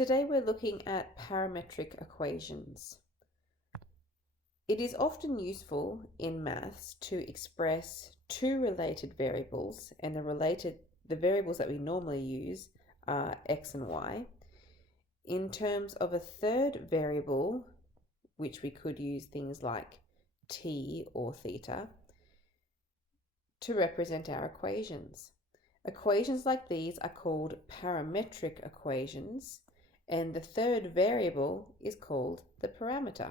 Today we're looking at parametric equations. It is often useful in maths to express two related variables, and the variables that we normally use are x and y, in terms of a third variable, which we could use things like t or theta, to represent our equations. Equations like these are called parametric equations, and the third variable is called the parameter.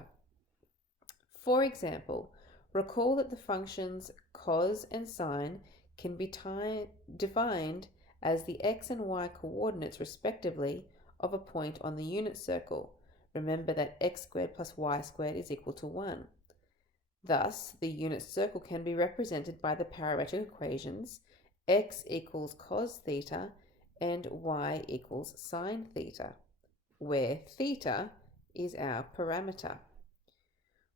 For example, recall that the functions cos and sine can be defined as the x and y coordinates respectively of a point on the unit circle. Remember that x squared plus y squared is equal to 1. Thus, the unit circle can be represented by the parametric equations x equals cos theta and y equals sine theta, where theta is our parameter.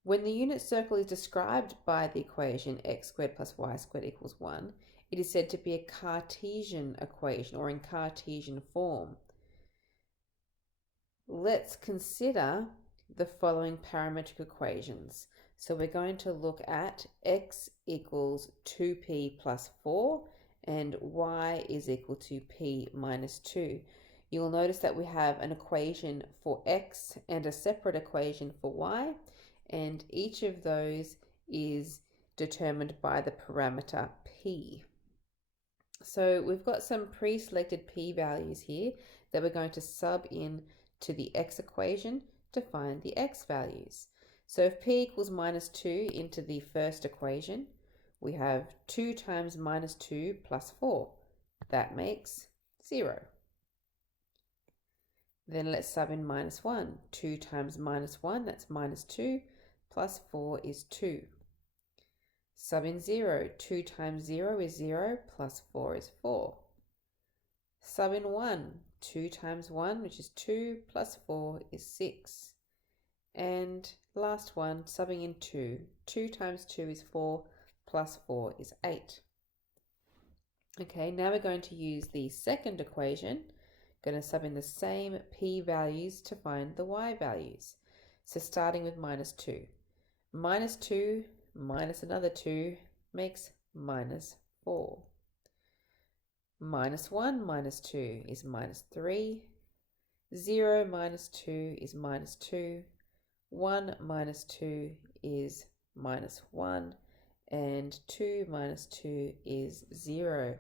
When the unit circle is described by the equation x squared plus y squared equals 1, it is said to be a Cartesian equation, or in Cartesian form. Let's consider the following parametric equations. So we're going to look at x equals 2p plus 4 and y is equal to p minus 2. You'll notice that we have an equation for x and a separate equation for y, and each of those is determined by the parameter p. So we've got some pre-selected p values here that we're going to sub in to the x equation to find the x values. So if p equals minus 2 into the first equation, we have 2 times minus 2 plus 4. That makes 0. Then let's sub in minus 1. 2 times minus 1, that's minus 2, plus 4 is 2. Sub in 0. 2 times 0 is 0, plus 4 is 4. Sub in 1. 2 times 1, which is 2, plus 4 is 6. And last one, subbing in 2. 2 times 2 is 4, plus 4 is 8. Okay, now we're going to use the second equation. Going to sub in the same p values to find the y values. So starting with minus 2. Minus 2 minus another 2 makes minus 4. Minus 1 minus 2 is minus 3. 0 minus 2 is minus 2. 1 minus 2 is minus 1, and 2 minus 2 is 0.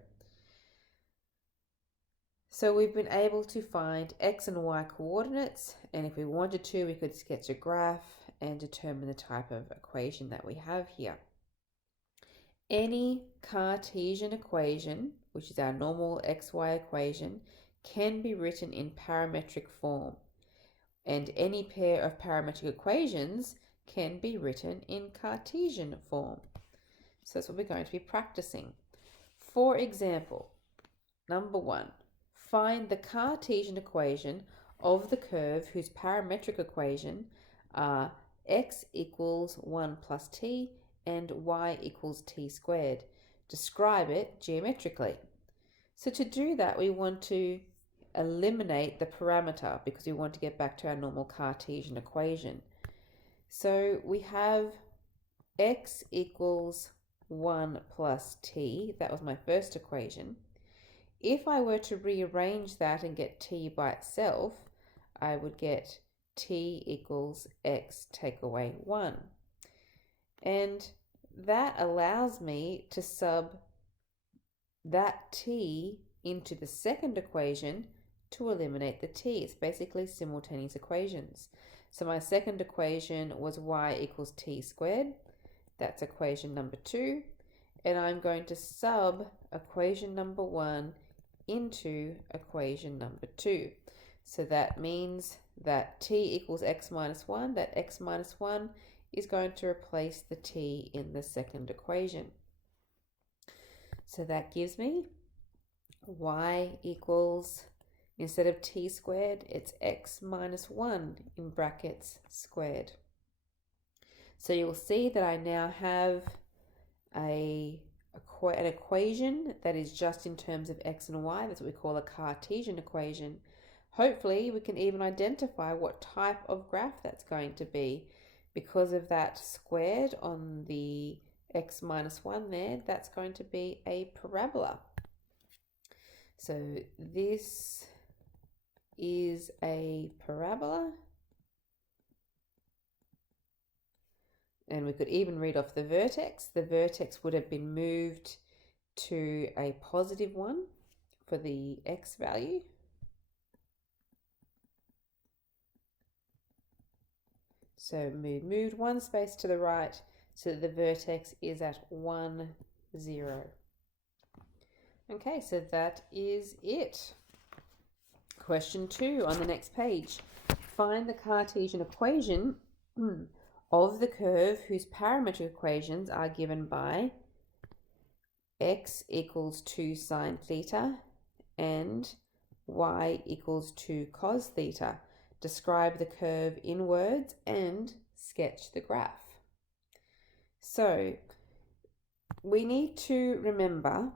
So we've been able to find x and y coordinates, and if we wanted to, we could sketch a graph and determine the type of equation that we have here. Any Cartesian equation, which is our normal xy equation, can be written in parametric form. And any pair of parametric equations can be written in Cartesian form. So that's what we're going to be practicing. For example, number 1, find the Cartesian equation of the curve whose parametric equation are x equals 1 plus t and y equals t squared. Describe it geometrically. So to do that, we want to eliminate the parameter because we want to get back to our normal Cartesian equation. So we have x equals 1 plus t. That was my first equation. If I were to rearrange that and get t by itself, I would get t equals x take away 1. And that allows me to sub that t into the second equation to eliminate the t. It's basically simultaneous equations. So my second equation was y equals t squared. That's equation number 2. And I'm going to sub equation number 1 into equation number 2. So that means that t equals x minus 1. That x minus 1 is going to replace the t in the second equation. So that gives me y equals, instead of t squared, it's x minus 1 in brackets squared. So you'll see that I now have an equation that is just in terms of x and y. That's what we call a Cartesian equation. Hopefully we can even identify what type of graph that's going to be. Because of that squared on the x minus 1 there, that's going to be a parabola. So this is a parabola. And we could even read off the vertex. The vertex would have been moved to a positive 1 for the x value. So moved one space to the right so that the vertex is at 1, 0. Okay, so that is it. Question 2 on the next page. Find the Cartesian equation of the curve whose parametric equations are given by x equals 2 sine theta and y equals 2 cos theta. Describe the curve in words and sketch the graph. So we need to remember,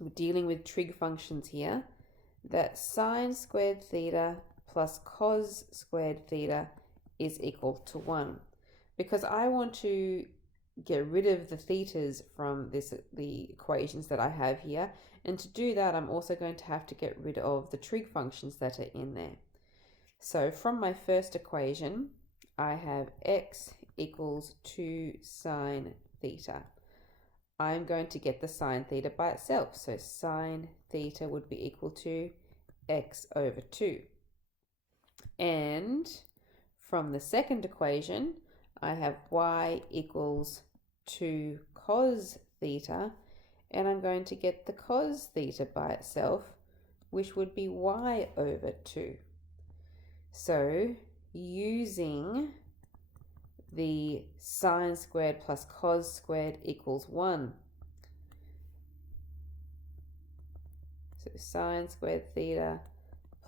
we're dealing with trig functions here, that sine squared theta plus cos squared theta is equal to 1. Because I want to get rid of the thetas from the equations that I have here, and to do that I'm also going to have to get rid of the trig functions that are in there. So from my first equation I have x equals 2 sine theta. I'm going to get the sine theta by itself, so sine theta would be equal to x over 2. And from the second equation I have y equals 2 cos theta, and I'm going to get the cos theta by itself, which would be y over 2. So using the sine squared plus cos squared equals 1. So sine squared theta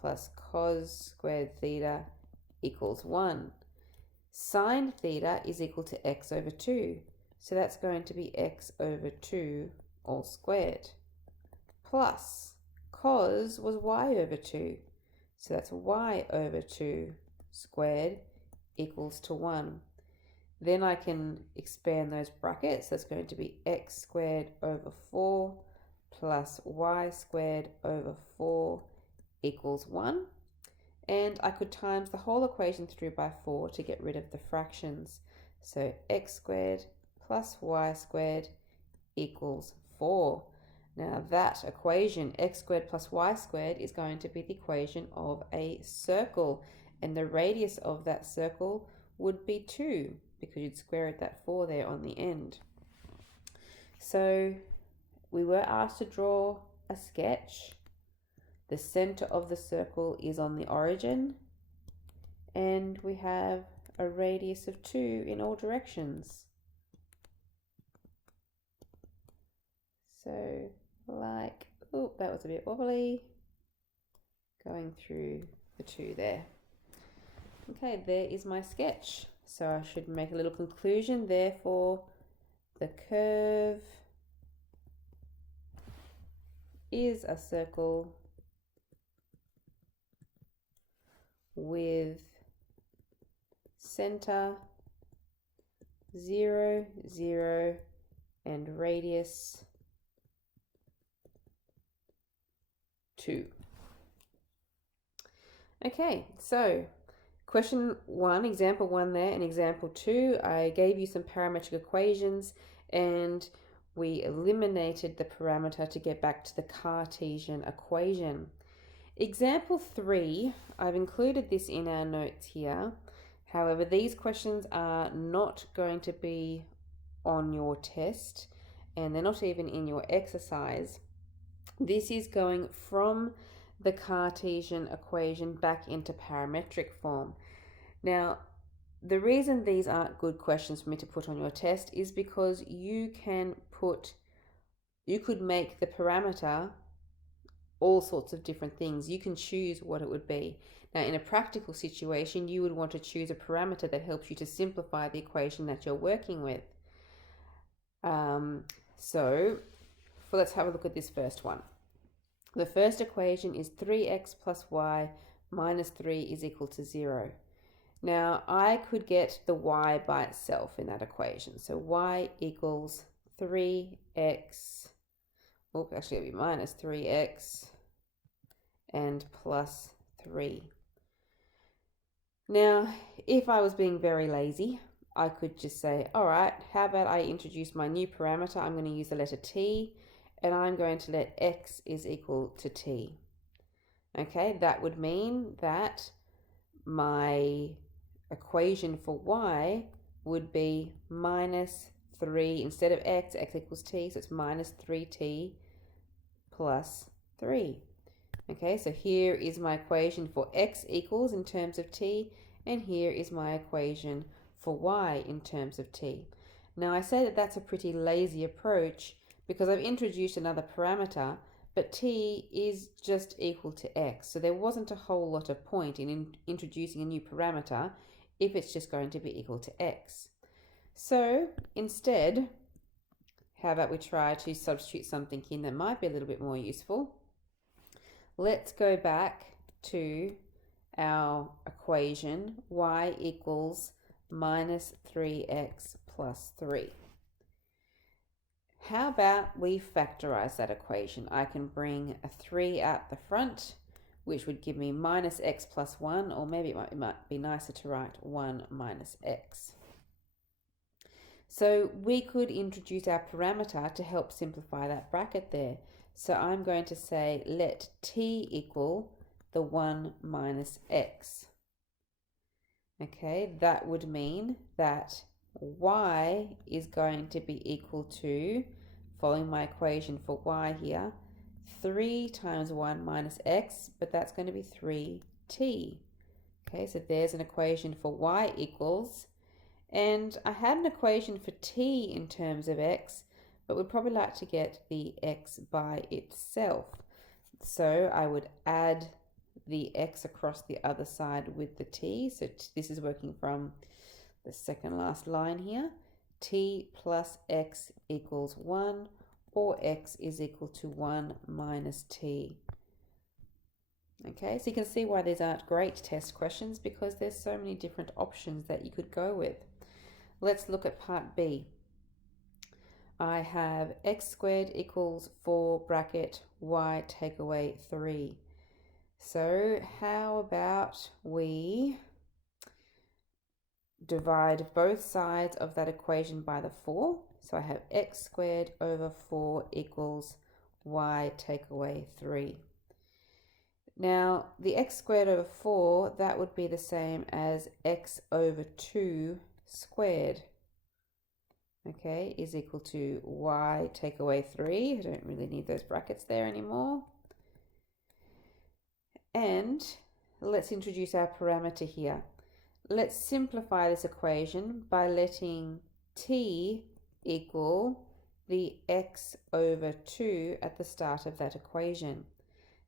plus cos squared theta equals 1. Sine theta is equal to x over 2. So that's going to be x over 2 all squared. Plus cos was y over 2. So that's y over 2 squared equals to 1. Then I can expand those brackets. That's going to be x squared over 4 plus y squared over 4 equals 1. And I could times the whole equation through by 4 to get rid of the fractions. So x squared plus y squared equals 4. Now that equation, x squared plus y squared, is going to be the equation of a circle. And the radius of that circle would be 2, because you'd square it that 4 there on the end. So we were asked to draw a sketch. The center of the circle is on the origin, and we have a radius of 2 in all directions. So like, oh, that was a bit wobbly, going through the 2 there. Okay, there is my sketch. So I should make a little conclusion. Therefore, the curve is a circle with center 0, 0 and radius 2. Okay, so question 1, example 1 there, and example 2, I gave you some parametric equations and we eliminated the parameter to get back to the Cartesian equation. Example 3, I've included this in our notes here. However, these questions are not going to be on your test, and they're not even in your exercise. This is going from the Cartesian equation back into parametric form. Now, the reason these aren't good questions for me to put on your test is because you could make the parameter all sorts of different things. You can choose what it would be. Now, in a practical situation, you would want to choose a parameter that helps you to simplify the equation that you're working with. So let's have a look at this first one. The first equation is 3x plus y minus 3 is equal to 0. Now, I could get the y by itself in that equation. So y equals 3x, actually it'll be minus 3x and plus 3. Now, if I was being very lazy, I could just say, all right, how about I introduce my new parameter? I'm going to use the letter t, and I'm going to let x is equal to t. Okay, that would mean that my equation for y would be minus 3, instead of x equals t, so it's minus 3t plus 3. Okay, so here is my equation for x equals in terms of t, and here is my equation for y in terms of t. Now I say that that's a pretty lazy approach because I've introduced another parameter, but t is just equal to x. So there wasn't a whole lot of point in introducing a new parameter if it's just going to be equal to x. So instead, how about we try to substitute something in that might be a little bit more useful? Let's go back to our equation y equals minus 3x plus 3. How about we factorize that equation? I can bring a 3 out the front, which would give me minus x plus 1, or maybe it might be nicer to write 1 minus x. So we could introduce our parameter to help simplify that bracket there. So I'm going to say let t equal the 1 minus x. Okay, that would mean that y is going to be equal to, following my equation for y here, 3 times 1 minus x, but that's going to be 3t. Okay, so there's an equation for y equals, and I had an equation for t in terms of x, but we'd probably like to get the x by itself. So I would add the x across the other side with the t. So this is working from the second last line here. T plus x equals 1, or x is equal to 1 minus t. Okay, so you can see why these aren't great test questions, because there's so many different options that you could go with. Let's look at part B. I have x squared equals 4 bracket y take away 3. So how about we divide both sides of that equation by the 4. So I have x squared over 4 equals y take away 3. Now the x squared over 4, that would be the same as x over 2 squared. Okay, is equal to y take away 3. I don't really need those brackets there anymore. And let's introduce our parameter here. Let's simplify this equation by letting t equal the x over 2 at the start of that equation.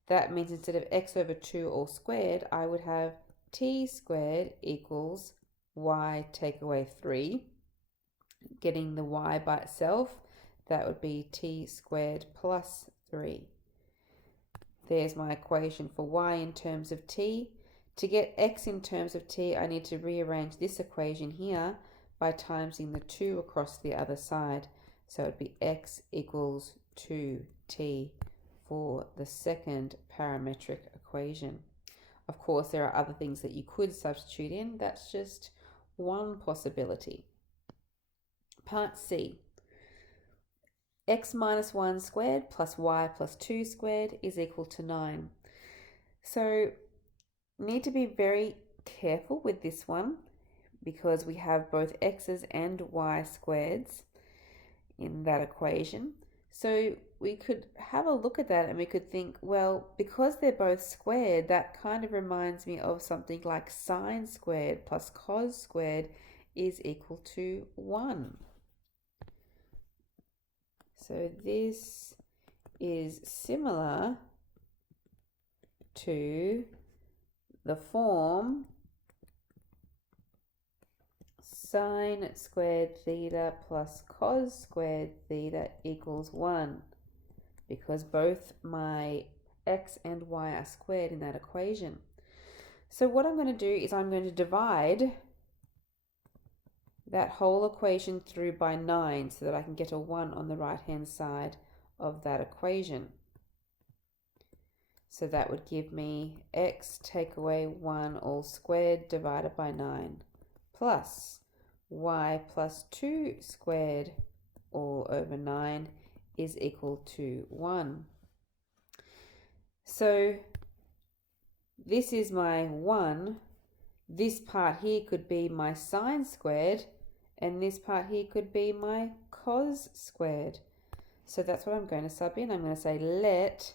That means instead of x over 2 all squared, I would have t squared equals y take away 3. Getting the y by itself, that would be t squared plus 3. There's my equation for y in terms of t. To get x in terms of t, I need to rearrange this equation here by timesing the 2 across the other side. So it would be x equals 2t for the second parametric equation. Of course, there are other things that you could substitute in. That's just one possibility. Part C. X minus 1 squared plus y plus 2 squared is equal to 9. So need to be very careful with this one because we have both x's and y squareds in that equation. So we could have a look at that and we could think, well, because they're both squared, that kind of reminds me of something like sine squared plus cos squared is equal to 1. So this is similar to the form sine squared theta plus cos squared theta equals 1, because both my x and y are squared in that equation. So what I'm going to do is I'm going to divide that whole equation through by 9 so that I can get a 1 on the right hand side of that equation. So that would give me x take away 1 all squared divided by 9 plus y plus 2 squared all over 9 is equal to 1. So this is my 1. This part here could be my sine squared, and this part here could be my cos squared. So that's what I'm going to sub in. I'm going to say let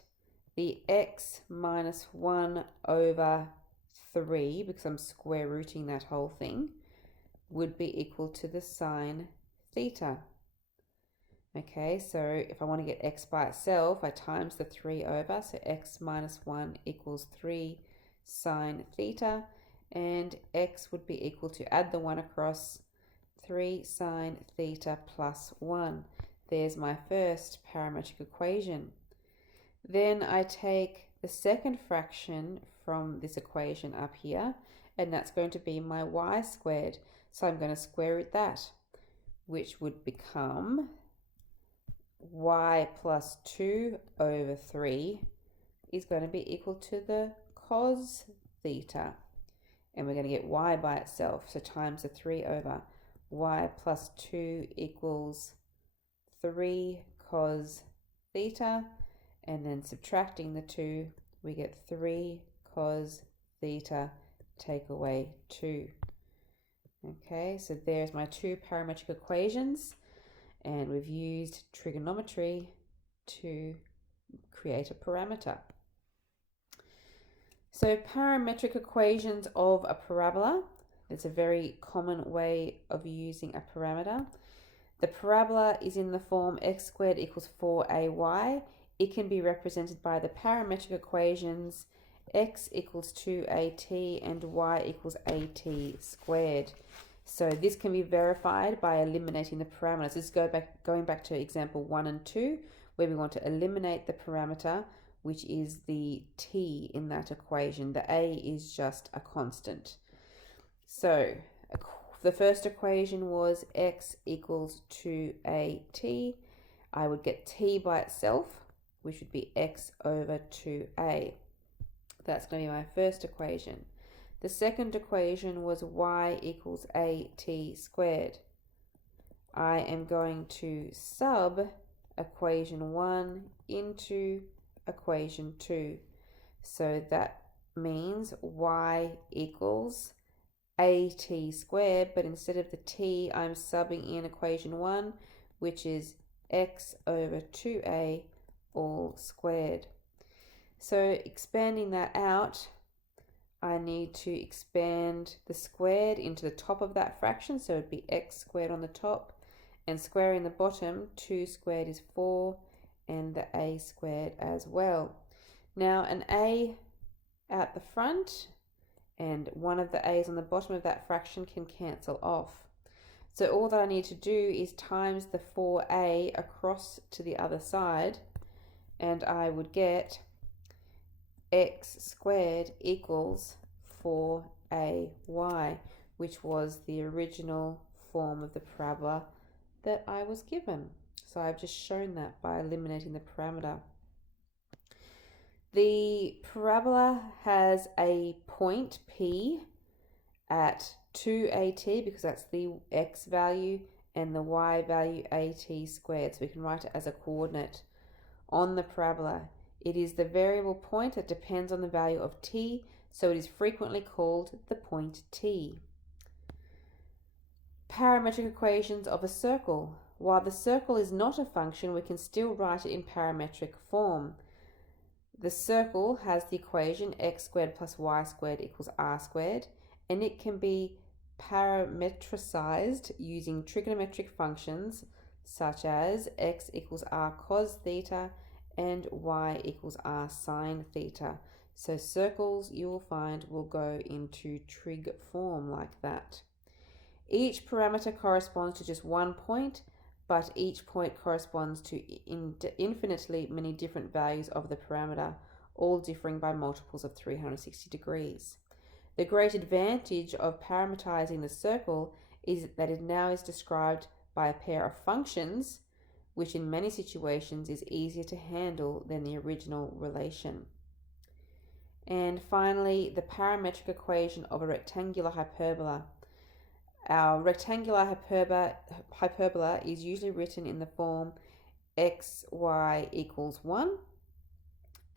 the x minus 1 over 3, because I'm square rooting that whole thing, would be equal to the sine theta. Okay, so if I want to get x by itself, I times the 3 over, so x minus 1 equals 3 sine theta, and x would be equal to, add the 1 across, 3 sine theta plus 1. There's my first parametric equation. Then I take the second fraction from this equation up here, and that's going to be my y squared. So I'm going to square root that, which would become y plus 2 over 3 is going to be equal to the cos theta. And we're going to get y by itself, so times the 3 over. Y plus 2 equals 3 cos theta, and then subtracting the 2, we get 3 cos theta take away 2. Okay, so there's my two parametric equations, and we've used trigonometry to create a parameter. So parametric equations of a parabola, it's a very common way of using a parameter. The parabola is in the form x squared equals 4ay. It can be represented by the parametric equations x equals 2at and y equals at squared. So this can be verified by eliminating the parameters. This is going back to example 1 and 2, where we want to eliminate the parameter, which is the t in that equation. The a is just a constant. So the first equation was x equals 2at. I would get t by itself, which would be x over 2a. That's going to be my first equation. The second equation was y equals at squared. I am going to sub equation 1 into equation 2. So that means y equals at squared, but instead of the t, I'm subbing in equation 1, which is x over 2a all squared. So expanding that out, I need to expand the squared into the top of that fraction, so it'd be x squared on the top, and squaring the bottom, 2 squared is 4, and the a squared as well. Now an a at the front and one of the a's on the bottom of that fraction can cancel off. So all that I need to do is times the 4a across to the other side, and I would get x squared equals 4ay, which was the original form of the parabola that I was given. So I've just shown that by eliminating the parameter. The parabola has a point P at 2at, because that's the x value, and the y value at squared. So we can write it as a coordinate on the parabola. It is the variable point that depends on the value of t, so it is frequently called the point t. Parametric equations of a circle. While the circle is not a function, we can still write it in parametric form. The circle has the equation x squared plus y squared equals r squared, and it can be parametricized using trigonometric functions such as x equals r cos theta and y equals r sine theta. So circles, you will find, will go into trig form like that. Each parameter corresponds to just one point, but each point corresponds to infinitely many different values of the parameter. all differing by multiples of 360 degrees. The great advantage of parametrizing the circle is that it now is described by a pair of functions, which in many situations is easier to handle than the original relation. And finally, the parametric equation of a rectangular hyperbola. Our rectangular hyperbola is usually written in the form xy equals 1,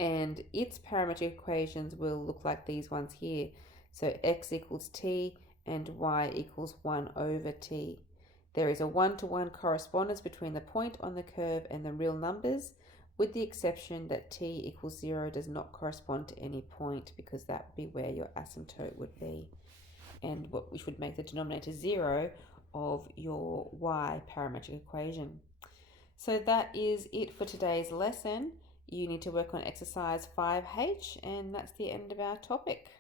and its parametric equations will look like these ones here. So x equals t and y equals 1 over t. There is a one-to-one correspondence between the point on the curve and the real numbers, with the exception that t equals 0 does not correspond to any point, because that would be where your asymptote would be, and which would make the denominator 0 of your y parametric equation. So that is it for today's lesson. You need to work on exercise 5H, and that's the end of our topic.